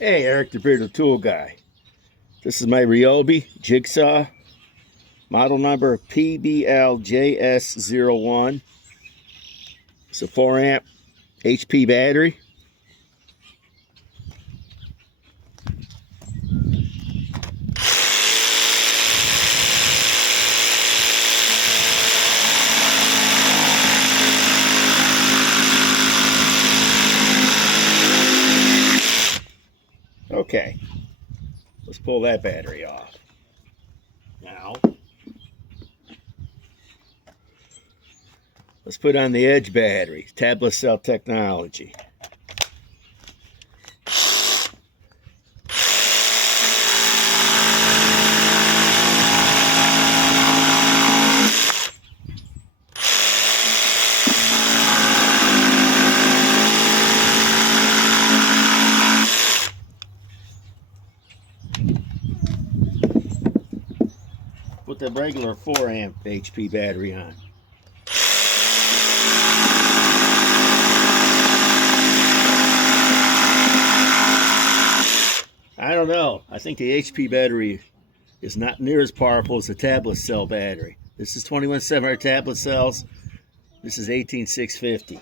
Hey, Eric the Bearded Tool Guy. This is my Ryobi jigsaw, model number PBLJS01. It's a 4 amp HP battery. Okay, let's pull that battery off. Now, let's put on the edge battery, tablet cell technology. Put the regular 4 amp HP battery on. I don't know. I think the HP battery is not near as powerful as the tablet cell battery. This is 21,700 tablet cells. This is 18,650.